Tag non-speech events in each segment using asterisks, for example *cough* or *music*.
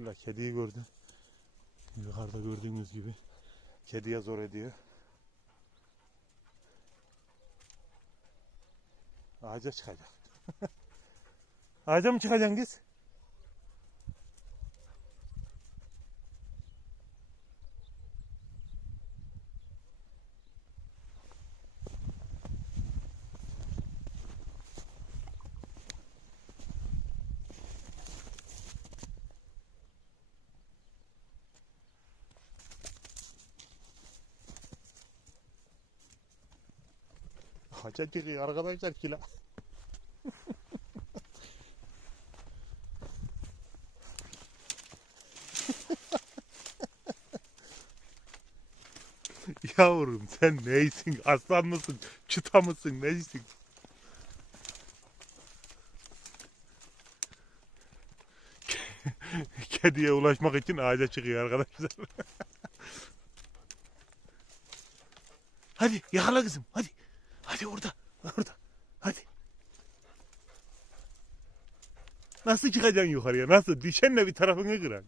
Şurada kediyi gördüm. Yukarıda gördüğünüz gibi. Kediye zor ediyor. Ağaca çıkacak. *laughs* Ağaca mı çıkacaksın kız? Ağaca çıkıyor arkadaşlar kila. *laughs* Yavrum sen neysin? Aslan mısın? Çıta mısın? Neysin? *laughs* Kediye ulaşmak için ağaca çıkıyor arkadaşlar. *laughs* hadi yakala kızım hadi. Hadi orada. Orada. Hadi. Nasıl çıkacaksın yukarıya? Nasıl? Düşenle bir tarafını kıran.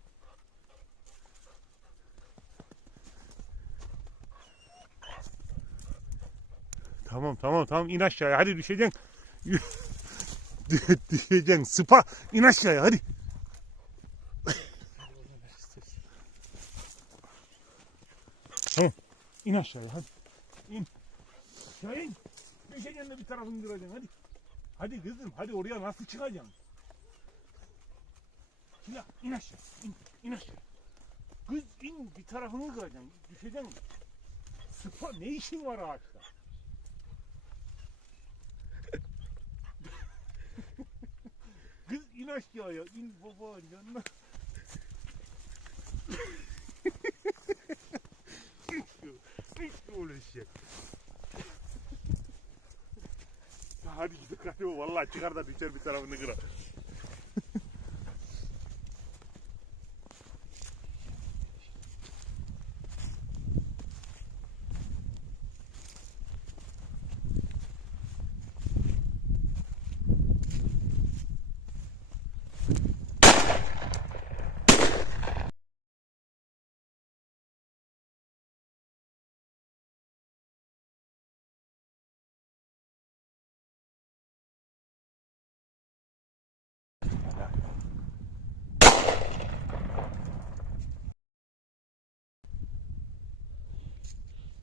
Tamam tamam tamam in aşağıya hadi düşeceksin. Dü- *laughs* düşeceksin sıpa in aşağıya hadi. tamam in aşağıya hadi. İn. Aşağı in. Düşeceksin de bir tarafını kıracaksın hadi. Hadi kızım hadi oraya nasıl çıkacaksın? Şila in aşağı in, in aşağı. Kız in bir tarafını kıracaksın düşeceksin. Sıpa ne işin var ağaçta? *laughs* Kız in aşağıya in babanın yanına. *laughs* Hiç öyle hadi gidelim vallahi çıkar da düşer bir tarafını kırar.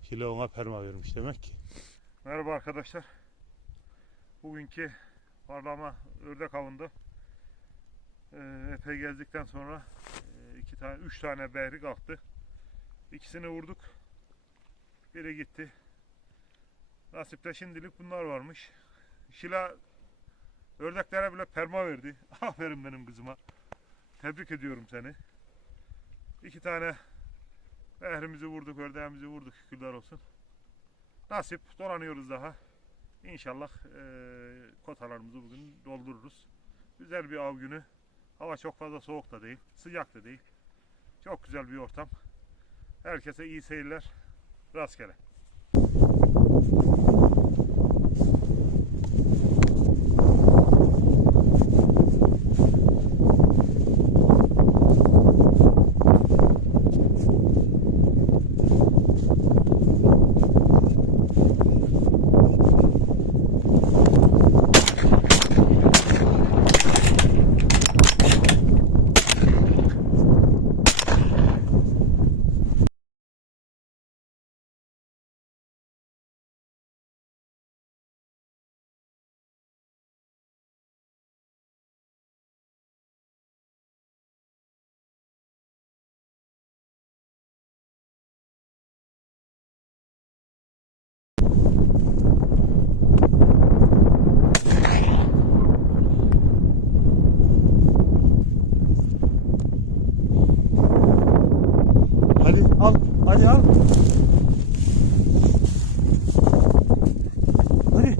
Kilo ona perma vermiş demek ki. Merhaba arkadaşlar. Bugünkü parlama ördek avında e, epey gezdikten sonra e, iki tane, üç tane behri kalktı. İkisini vurduk. Biri gitti. Nasipte şimdilik bunlar varmış. Şila ördeklere bile perma verdi. *laughs* Aferin benim kızıma. Tebrik ediyorum seni. İki tane Behrimizi vurduk, ördeğimizi vurduk şükürler olsun. Nasip dolanıyoruz daha. İnşallah eee kotalarımızı bugün doldururuz. Güzel bir av günü. Hava çok fazla soğuk da değil, sıcak da değil. Çok güzel bir ortam. Herkese iyi seyirler. Rastgele. Hadi al, hadi al. Hadi.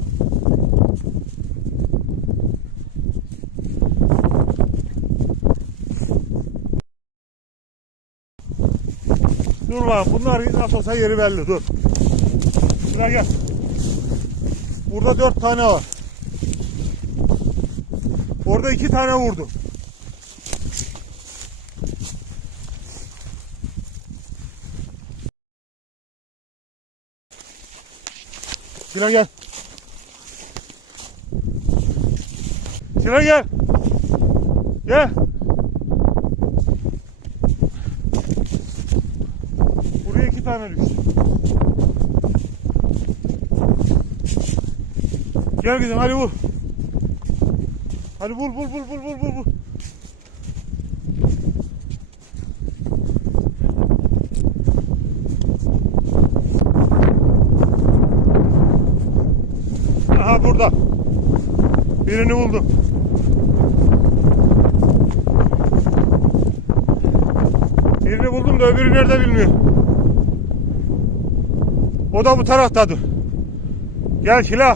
Dur lan bunlar nasıl olsa yeri belli dur. Şuna gel. Burada dört tane var. Orada iki tane vurdum. Sinan gel. Sinan gel. Gel. Buraya iki tane düştü. Gel kızım hadi vur. Hadi vur vur vur vur vur vur. vur. Aha burada. Birini buldum. Birini buldum da öbürü nerede bilmiyorum. O da bu taraftadır. Gel Kila.